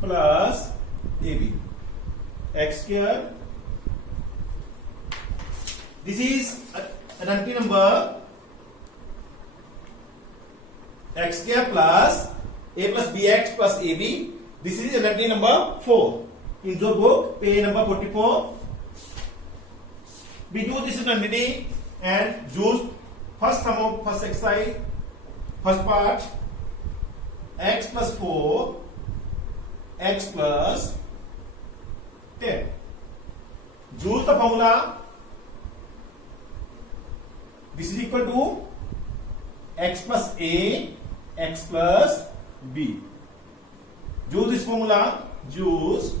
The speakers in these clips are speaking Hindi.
plus AB. X square. This is an empty number. X square plus A plus BX plus AB. This is an empty number 4. In your book, page number 44. We do this identity and use first sum of first exercise, first part, x plus 4, x plus 10. Use the formula. This is equal to x plus a, x plus b. Use this formula. Use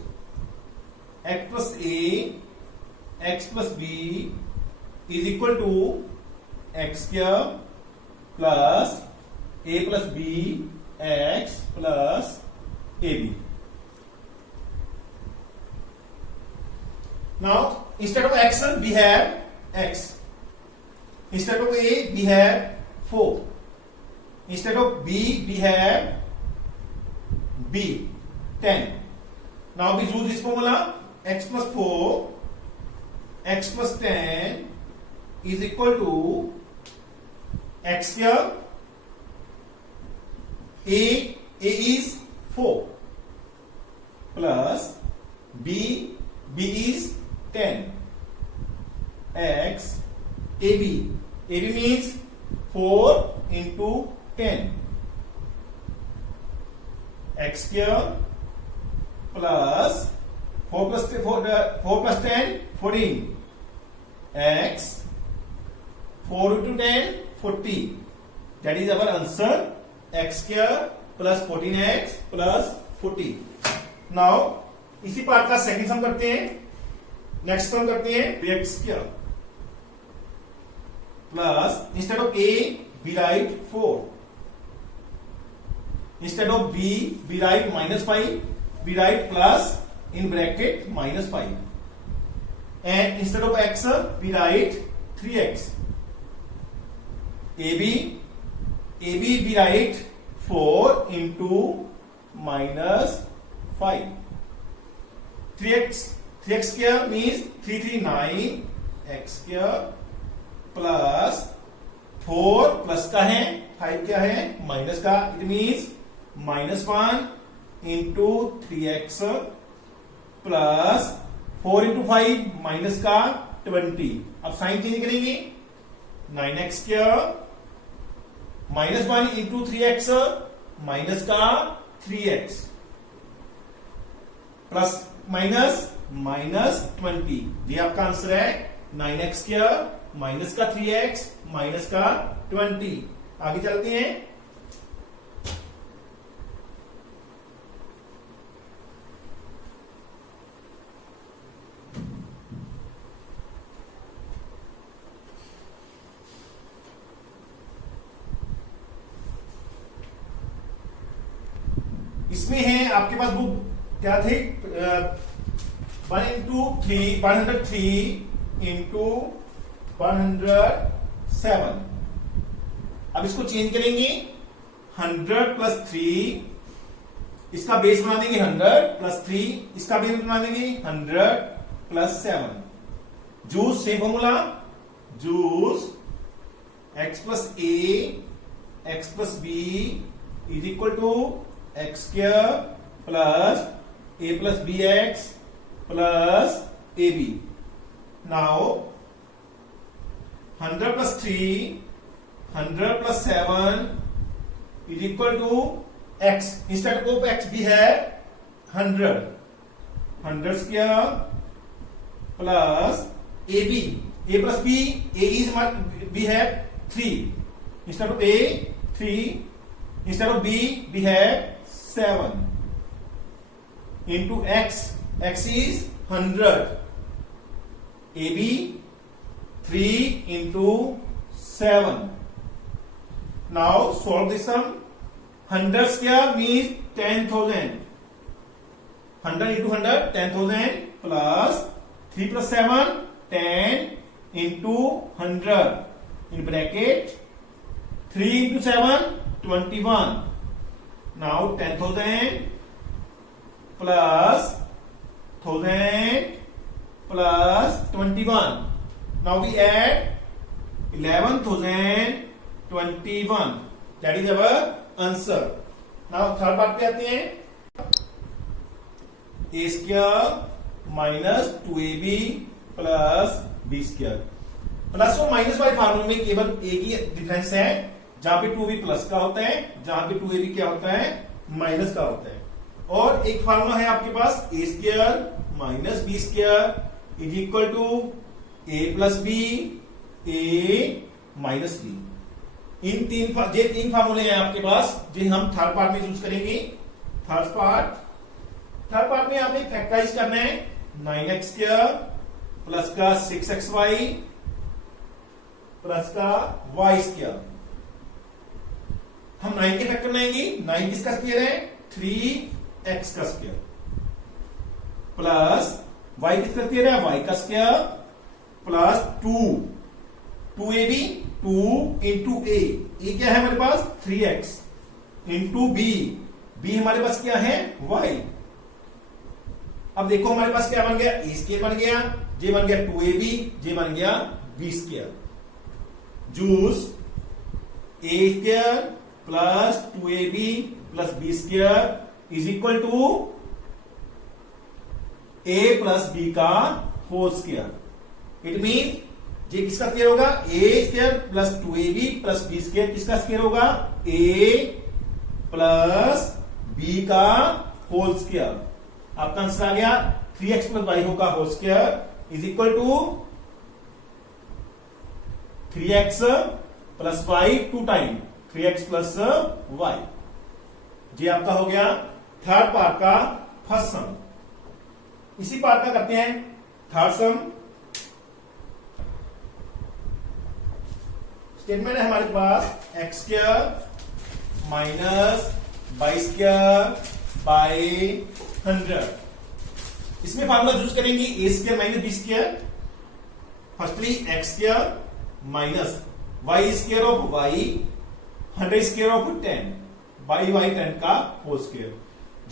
x plus a, x plus b is equal to x square plus a plus b x plus ab. Now instead of x we have x, instead of a we have 4, instead of b we have b 10. Now we use this formula. X plus 4, x plus 10 is equal to x square. A is 4 plus b is 10 x ab. AB means 4 into 10 x square plus 4 plus 10 14 x 4 into 10 40. That is our answer. X square plus 14x plus 40. Now इसी पार्ट का सेकंड सम करते हैं. नेक्स्ट सम करते हैं x square plus instead of a we write 4, instead of b we write -5, we write plus in bracket -5, and instead of x we write 3x. AB we write 4 into -5. 3x square means 339 x square plus 4 plus का है, 5 क्या है माइनस का. It means -1 into 3x plus 4 into 5 minus का 20. अब साइन चेंज करेंगे. 9x square -1 into 3x minus का 3x प्लस माइनस -20. ये आपका आंसर है. 9x square माइनस का 3x माइनस का 20. आगे चलते हैं. इसमें है आपके पास बुक क्या थे. 103 into 107. अब इसको चेंज करेंगे. 100 प्लस 3 इसका बेस बना देंगे 100 प्लस 3 इसका बेस बना देंगे 100 plus 7. Use same formula. Use x plus a x plus b is equal to x square plus a plus bx plus ab. Now 100 plus 3, 100 plus 7 is equal to x. Instead of x we have 100. 100 square plus ab. A plus b. A is we have 3. Instead of a 3. Instead of b we have 7 into x. X is 100. AB 3 into 7. Now solve this sum. 100 square means 10,000. 100 into 100 10,000 plus 3 plus 7 10 into 100 in bracket 3 into 7 21. Now 10,000 plus 1000 plus 21. Now we add 11,021. That is our answer. Now third part पे आते हैं. A square minus 2ab plus b square. Plus और माइनस वाले फार्मूले में केवल एक ही डिफरेंस है, जहां पे 2b प्लस का होता है, जहां पे 2ab क्या होता है, माइनस का होता है. और एक फार्मूला है आपके पास a square minus B square is equal to a plus B a minus B. इन तीन फार्मूले हैं आपके पास, जो हम थर्ड पार्ट में यूज करेंगे. थर्ड पार्ट में आपने फैक्टराइज करना है. 9x स्क्वायर प्लस का 6xy प्लस का y स्क्वायर. हम 9 के फैक्टर बनाएंगे. 9 किसका स्क्वायर है, 3x का स्क्वायर प्लस y किसका स्क्वायर है, y का square plus 2ab 2 into a. क्या है हमारे पास 3x इंटू b हमारे पास क्या है y. अब देखो हमारे पास क्या बन गया, a स्क्वायर बन गया, j बन गया 2ab, j बन गया b square. Use a square plus 2ab plus b square is equal to a plus b का होल स्क्वायर. इट मीन ये किसका स्क्वायर होगा, a square plus 2ab plus b square किसका स्क्वायर होगा, a प्लस b का होल स्क्वायर. आपका आंसर आ गया 3x प्लस y का whole square is equal to 3x plus y 2 time 3x plus y. ये आपका हो गया थर्ड पार्ट का फर्स्ट सम. इसी पार्ट का करते हैं थर्ड सम. स्टेटमेंट है हमारे पास x square minus y square by 100. इसमें फार्मूला यूज करेंगे a square minus b square. Firstly x square minus y square of y 100 square of 10 by y 10 का होल स्क्वायर.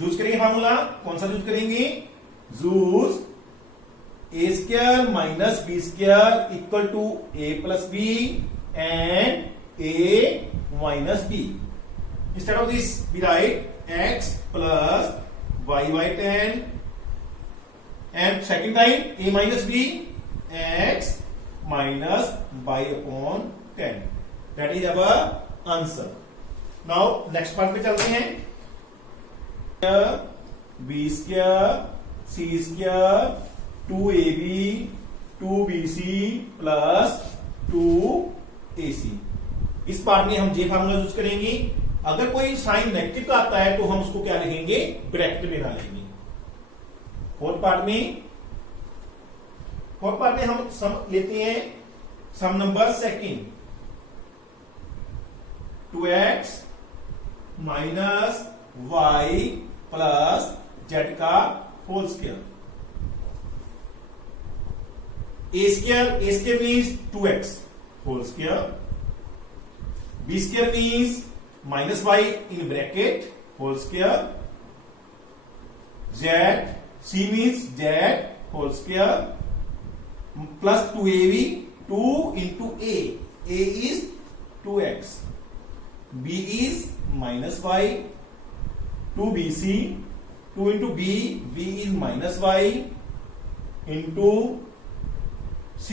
यूज करेंगे फार्मूला. कौन सा यूज करेंगे, use a square minus b square equal to a plus b and a minus b. Instead of this we write x plus y by 10 and second time a minus b x minus y upon 10. That is our answer. Now next part पे चलते हैं. b square c square 2ab 2bc plus 2ac. इस पार्ट में हम जे फार्मूला यूज करेंगे. अगर कोई साइन नेगेटिव का आता है तो हम उसको क्या लिखेंगे, ब्रैकेट में डालेंगे. फोर्थ पार्ट में हम सम लेते हैं. Sum number second 2x minus y plus z का whole square. a square means 2x whole square. b square means minus y in bracket whole square. C means z whole square plus 2ab 2 into a is 2x. b is minus y 2bc 2 into b is minus y into c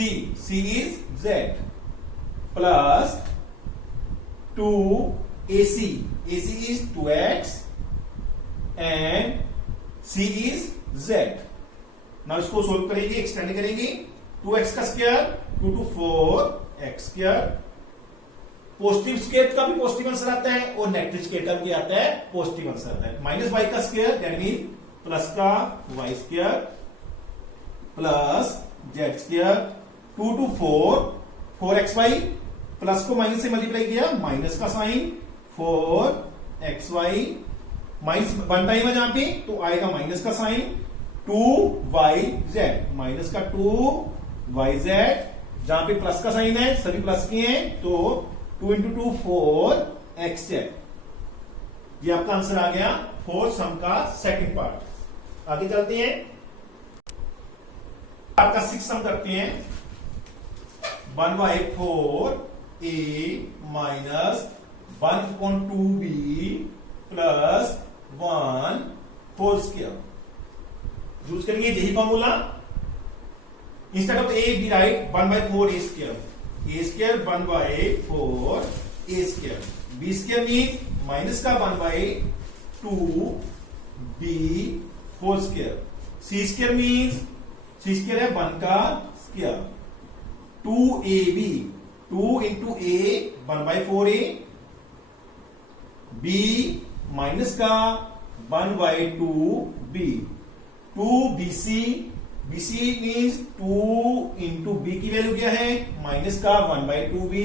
is z plus 2 AC is 2x and C is Z. Now इसको सोल्व करेंगे, एक्सटेंड करेंगे. 2x का square 2 to 4x square. Positive square का भी पॉजिटिव आंसर आता है और नेगेटिव स्क्वायर का भी आता है पॉजिटिव आंसर आता है. माइनस y का स्क्वायर दैट मीन प्लस का y square plus z square 2 to 4xy plus को माइनस से मल्टीप्लाई किया, माइनस का साइन 4xy माइनस 1 टाइम है जहां पे तो आएगा माइनस का साइन 2yz माइनस का 2yz. जहां पे प्लस का साइन है सभी प्लस के हैं तो 2 into 2 4xz. ये आपका आंसर आ गया फोर्थ सम का सेकंड पार्ट. आगे चलते हैं, आपका 6 सम करते हैं। 1/4 a minus 1/2b plus 1 whole square. Use करेंगे यही formula. Instead of a we write 1/4 a square, a square 1/4 a square, b square means minus का 1/2 b whole square, c square means c square है 1 का स्क्वायर, 2ab 2 into a 1/4a, b माइनस का 1/2b, 2bc, bc means 2 into b की वैल्यू क्या है माइनस का 1/2b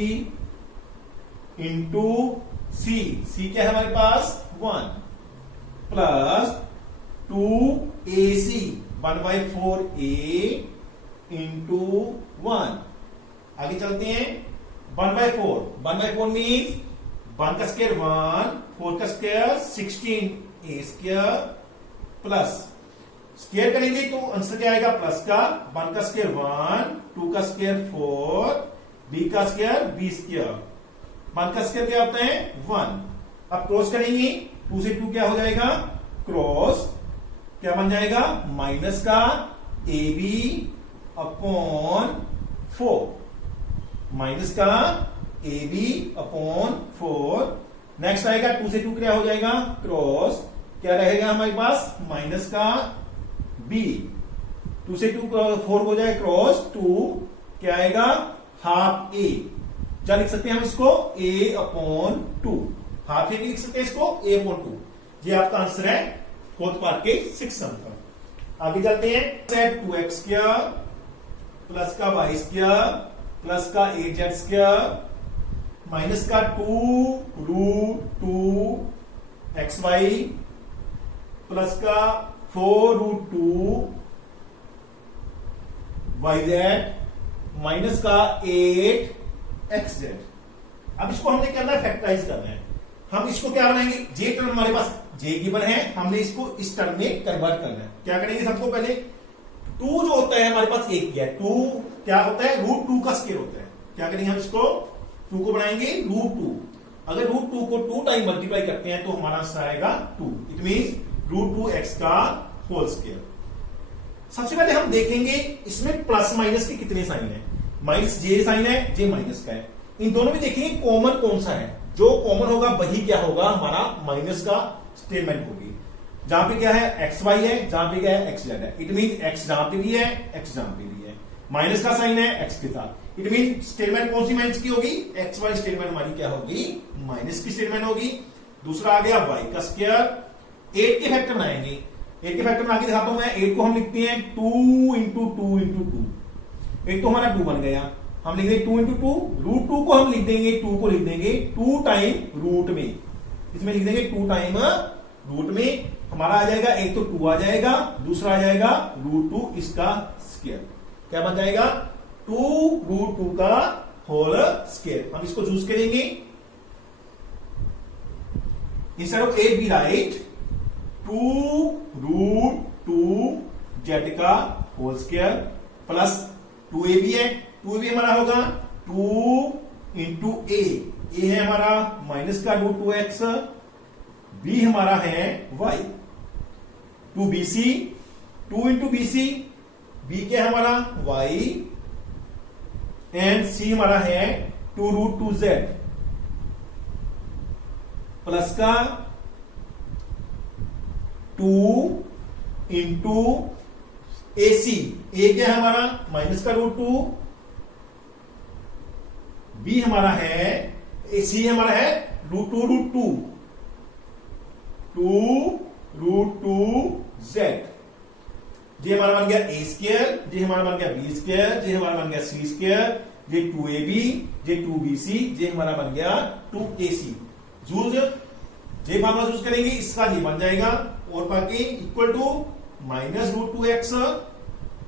इंटू c, c क्या है हमारे पास 1 प्लस 2ac 1/4a इंटू 1। आगे चलते हैं 1/4 मीन्स 1 का स्क्वायर 1, 4 का square 16 a square plus square करेंगे तो आंसर क्या आएगा प्लस का 1 का स्क्वायर 1, 2 का स्क्वायर 4, b का स्क्वायर b स्क्वायर, 1 का स्क्वायर क्या होता है 1। अब क्रॉस करेंगे 2 से 2 क्या हो जाएगा क्रॉस, क्या बन जाएगा माइनस का ab अपॉन 4, माइनस का ab अपॉन 4। नेक्स्ट आएगा 2 से 2 क्या हो जाएगा क्रॉस, क्या रहेगा हमारे पास माइनस का b, 2 से 2 4 हो जाए क्रॉस 2, क्या आएगा हाफ a। क्या लिख सकते हैं हम इसको a अपॉन 2, हाफ a भी लिख सकते हैं इसको a अपॉन 2। ये आपका आंसर है फोर्थ पार्ट के 6 सम का। आगे चलते हैं 2x स्क्वायर प्लस का y स्क्वायर प्लस का 8z स्क्वायर माइनस का 2√2xy प्लस का 4√2yz माइनस का 8xz। अब इसको हमने करना है फैक्टराइज करना है। हम इसको क्या बनाएंगे, जे टर्म हमारे पास जे गिवन है, हमने इसको इस टर्म में कन्वर्ट करना है। क्या करेंगे सबको पहले 2 जो होता है हमारे पास एक है 2 क्या होता है √2 का स्क्वायर होता है। क्या करेंगे हम इसको 2 को बनाएंगे √2, अगर √2 को 2 टाइम मल्टीप्लाई करते हैं तो हमारा आंसर आएगा 2, इट मींस √2x का होल स्क्वायर। सबसे पहले हम देखेंगे इसमें प्लस माइनस के कितने साइन है, माइनस जे साइन है, जे माइनस का है। इन दोनों में देखेंगे कॉमन कौन सा है, जो कॉमन होगा वही क्या होगा हमारा माइनस का स्टेटमेंट होगी। जहां पे क्या है एक्स वाई है, जहां पे क्या है एक्स जेड है, इट मीन एक्स जहां पे भी है एक्स जहां पे भी है, माइनस का साइन है एक्स के साथ, इट मीन स्टेटमेंट कौन सी माइनस की होगी एक्स वाई स्टेटमेंट हमारी क्या होगी माइनस की स्टेटमेंट होगी। दूसरा आ गया वाई का स्क्वायर, 8 के फैक्टर बनाएंगे, 8 के फैक्टर बना के दिखाता हूं मैं। 8 को हम लिखते हैं 2 इंटू 2 इंटू 2, एक तो हमारा 2 बन गया, हम लिख देंगे 2 इंटू 2, √2 को हम लिख देंगे 2 को लिख देंगे 2 टाइम रूट में, इसमें लिख देंगे 2 टाइम रूट में, हमारा आ जाएगा एक तो 2 आ जाएगा, दूसरा आ जाएगा √2 इसका स्क्वायर, क्या बन जाएगा 2√2 का होल स्क्वायर। हम इसको चूज करेंगे, instead of 8 we write 2√2 z का होल स्क्वायर प्लस 2ab है, 2ab हमारा होगा 2 इंटू ए है हमारा माइनस का √2x, b हमारा है y, 2bc 2 into bc, b क्या है हमारा y एंड c हमारा है 2√2z प्लस का 2 इंटू AC, A क्या है हमारा माइनस का √2, B हमारा है C हमारा है √2 2√2z, जे हमारा बन गया a स्क्वायर, जे हमारा बन गया b स्क्वायर, जे हमारा बन गया c स्क्वायर, जे 2ab, जे 2bc, जे हमारा बन गया 2ac। यूज जे फार्मूला यूज करेंगे इसका जी बन जाएगा और बाकी equal to minus √2x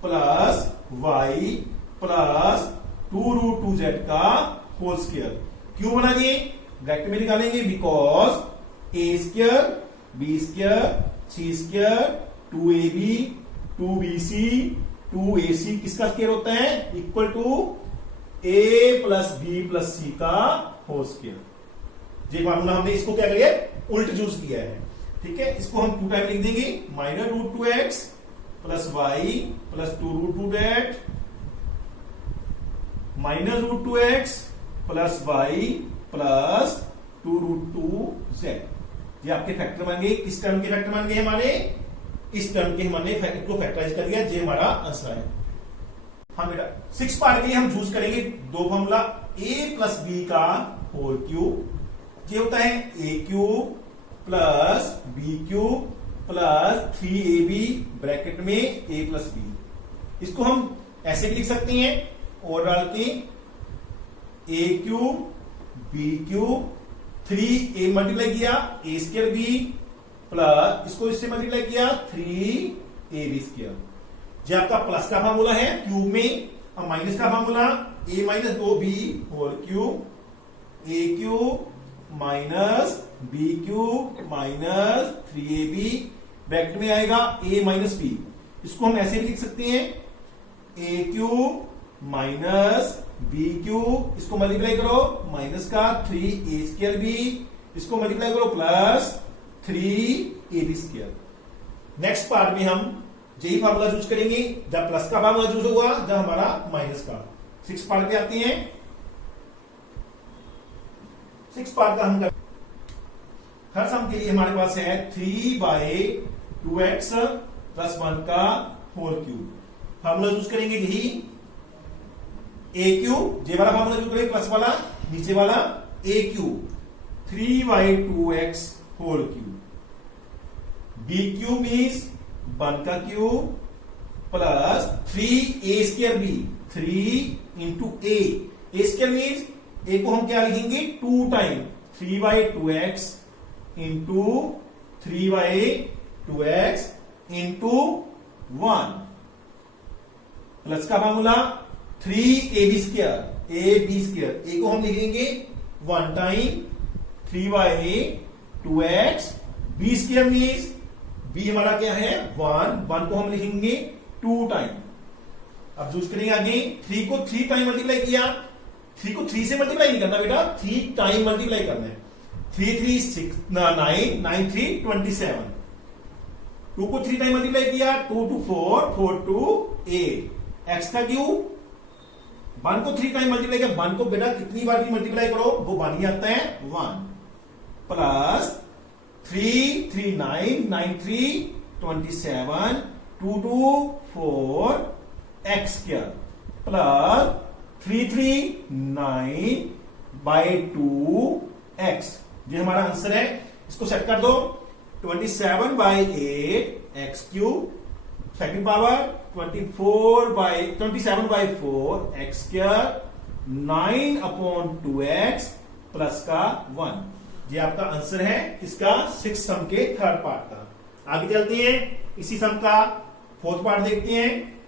plus y plus 2√2z का होल स्क्वायर। क्यों बना दिए ब्रैकेट में निकालेंगे, because a square b square c square 2ab 2bc 2ac किसका स्क्वायर होता है equal to a plus B plus C का होल स्क्वायर। ये फार्मूला हमने इसको क्या किया उल्ट यूज किया है। ठीक है, इसको हम 2 टाइम लिख देंगे minus root 2x plus y plus 2 root 2 डेट minus root 2x plus y plus 2 root 2 z. ये आपके फैक्टर बन गए। किस टर्म के फैक्टर बन गए हमारे इस टर्म के हमने फैक्टर को फैक्टराइज कर दिया। ये हमारा आंसर है। हाँ बेटा 6 पार्ट के लिए हम यूज करेंगे दो फॉर्मूला a प्लस बी का होल क्यूब। ये होता है a cube plus b cube plus 3ab bracket में a प्लस बी। इसको हम ऐसे भी लिख सकते हैं और डाल के a cube b cube 3a multiply किया a स्क्वायर बी प्लस इसको इससे मल्टीप्लाई किया 3ab स्क्वायर। जो आपका प्लस का फॉर्मूला है क्यूब में, अब माइनस का formula a minus 2b whole cube a cube minus b cube minus 3ab bracket में आएगा a माइनस बी। इसको हम ऐसे भी लिख सकते हैं a cube minus b cube, इसको मल्टीप्लाई करो माइनस का 3a स्क्वायर बी, इसको मल्टीप्लाई करो plus 3ab square. Next part में हम यही फार्मूला यूज करेंगे जब प्लस का फार्मूला यूज होगा जब हमारा माइनस का। 6 पार्ट पे आते हैं। 6 पार्ट का हम हर सम के लिए हमारे पास है 3/2x प्लस 1 का होल क्यूब। फार्मूला यूज करेंगे यही a क्यूब, जे वाला फार्मूला यूज करेंगे प्लस वाला, नीचे वाला a cube 3/2x whole cube. b cube means 1 का cube plus 3a square B 3 into a square means a को हम क्या लिखेंगे 2 time 3/2x into 3/2x into 1 plus का formula 3ab square ab square. a को हम लिखेंगे 1 time 3/2x b square means b हमारा क्या है 1 को हम लिखेंगे 2 टाइम। अब यूज करेंगे आगे 3 को 3 टाइम मल्टीप्लाई किया, 3 को 3 से मल्टीप्लाई नहीं करना बेटा 3 टाइम मल्टीप्लाई करना है। 3 3 6 9 9 3 27। 2 को 3 टाइम मल्टीप्लाई किया 2 2 4 4 2 8 x का क्यूब 1 को 3 टाइम मल्टीप्लाई किया 1 को बेटा कितनी बार भी मल्टीप्लाई करो वो 1 ही आता है 1 plus 3 3 9 9 3 27 2 2 4 x square plus 3 3 9 by 2 x। ये हमारा आंसर है। इसको सेट कर दो 27/8 x cube second power 27/4 x square 9/2x plus का 1। ये आपका आंसर है इसका 6 सम के थर्ड पार्ट का। आगे चलते हैं इसी सम का 4th पार्ट देखते हैं।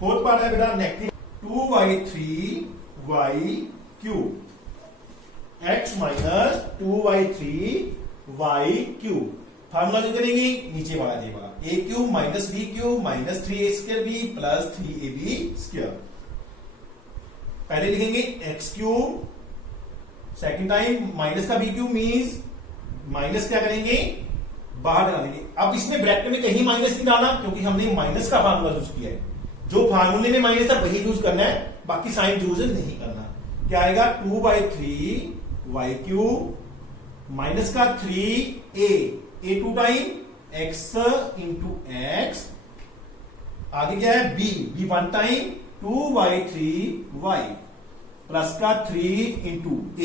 फोर्थ पार्ट है बेटा negative 2/3y cube x minus 2/3y cube. Formula जो करेंगे नीचे वाला ये वाला a cube minus b cube minus 3a square b plus 3ab square. पहले लिखेंगे x cube, second time minus का b क्यूब मीन्स माइनस क्या करेंगे बाहर डालेंगे। अब इसमें ब्रैकेट में कहीं माइनस नहीं डालना क्योंकि हमने माइनस का फार्मूला यूज किया है। जो फार्मूले में माइनस है वही यूज करना है, बाकी साइन यूज नहीं करना। क्या आएगा 2/3y क्यूब माइनस का 3a 2 time x into x। आगे क्या है b 1 टाइम 2/3y प्लस का 3 इंटू a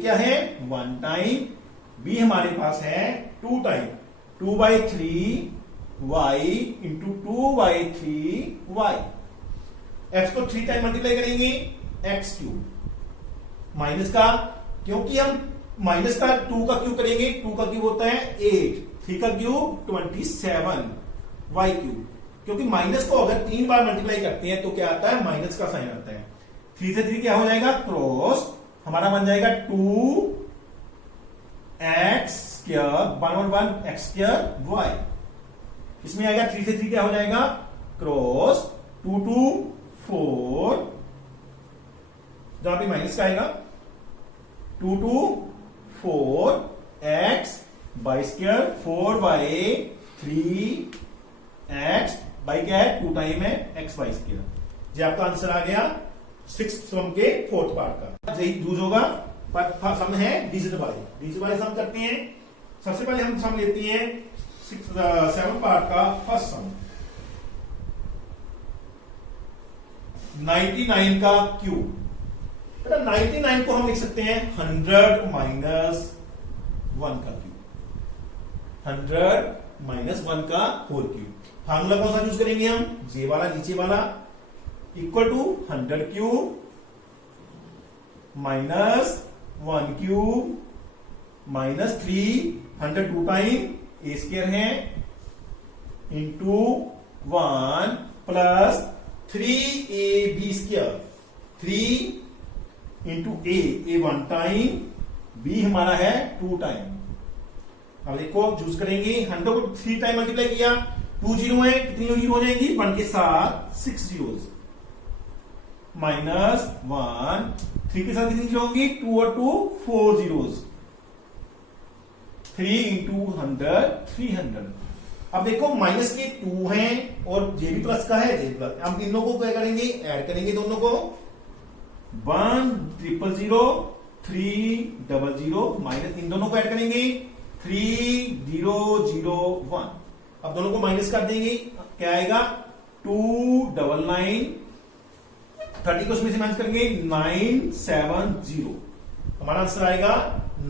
क्या है 1 टाइम, b हमारे पास है 2 time 2/3y into 2/3y। x को 3 टाइम मल्टीप्लाई करेंगे x क्यूब माइनस का, क्योंकि हम माइनस का 2 का क्यूब करेंगे 2 का क्यूब होता है 8, 3 का क्यूब 27 y क्यूब। क्योंकि माइनस को अगर 3 बार मल्टीप्लाई करते हैं तो क्या आता है माइनस का साइन आता है। 3 से 3 क्या हो जाएगा क्रॉस, हमारा बन जाएगा 2x square 1 x square y। इसमें आएगा 3 से 3 क्या हो जाएगा क्रॉस 2 2 4, जहां पे माइनस का आएगा 2 2 4 x by square 4y 3x by क्या है 2 टाइम है x बाई स्क्वायर। ये आपका आंसर आ गया 6th सम के 4th पार्ट का। यही यूज होगा सम है डिजिट वाले सम करते हैं। सबसे पहले हम सम लेते हैं 7th पार्ट का फर्स्ट सम। 99 का क्यूब। बेटा 99 को हम लिख सकते हैं 100 माइनस 1 का क्यूब, 100 माइनस 1 का होल क्यूब। फार्मूला कौन सा यूज करेंगे हम, जे वाला नीचे वाला, equal to 100 cube minus 1 cube minus 300 2 time A square है into 1 plus 3ab square, 3 into A 1 time, B हमारा है 2 टाइम। अब देखो यूज करेंगे 100 को 3 टाइम मल्टीप्लाई किया, 2 जीरो है, कितनी जीरो हो जाएंगी 1 के साथ 6 जीरोस, माइनस 1 3 के साथ कितनी जीरो होंगी 2 और 2 4 जीरोस, 3 इंटू 100 300। अब देखो माइनस के 2 हैं और जे भी प्लस का है, जे प्लस, हम इन लोगों को क्या करेंगे ऐड करेंगे दोनों को, 1 000 300 माइनस इन दोनों को ऐड करेंगे 3001। अब दोनों को माइनस कर देंगे, क्या आएगा 299, 30 को उसमें से माइनस करेंगे 970, हमारा आंसर आएगा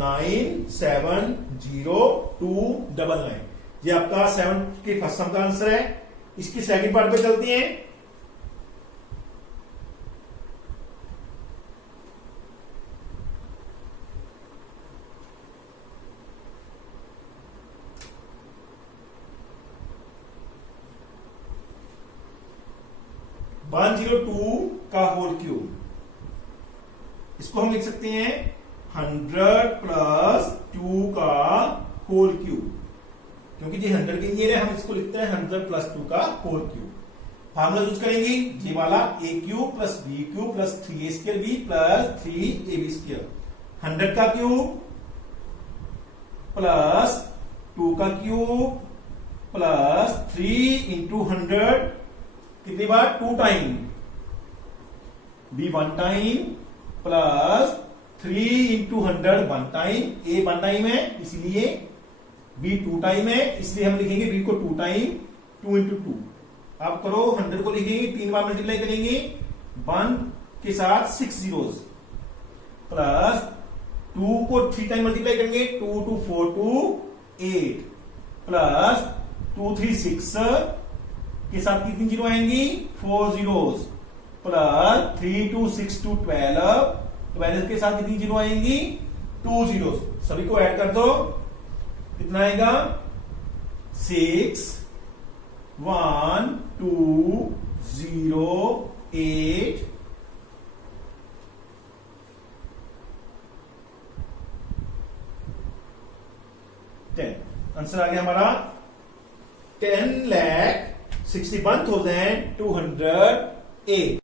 970299। ये आपका 7 के फर्स्ट सम का आंसर है। इसकी सेकंड पार्ट पे चलते हैं। वन 102 का होल क्यूब, इसको हम लिख सकते हैं 100 प्लस 2 का होल क्यूब, क्योंकि ये 100 की नियर है, हम इसको लिखते हैं 100 प्लस 2 का होल क्यूब। फार्मूला यूज करेंगे ये वाला a cube plus b cube plus 3a square b plus 3ab square, 100 का क्यूब प्लस 2 का क्यूब प्लस 3 इंटू 100 कितनी बार 2 time, b 1 time plus 3 into 100 1 time, a 1 time है इसलिए b 2 टाइम है, इसलिए हम लिखेंगे b को 2 टाइम 2 इंटू 2। आप करो 100 को लिखेंगे 3 बार मल्टीप्लाई करेंगे 1 के साथ 6 जीरोस, प्लस 2 को 3 टाइम मल्टीप्लाई करेंगे 2 2 4 2 8, प्लस 2 3 6 के साथ कितनी जीरो आएंगी 4 जीरोस, प्लस 3 2 6 2 12, 12 के साथ कितनी जीरो आएंगी 2 जीरोस। सभी को ऐड कर दो, कितना आएगा 6 1 2 0 8 10। आंसर आ गया हमारा 10,61,208।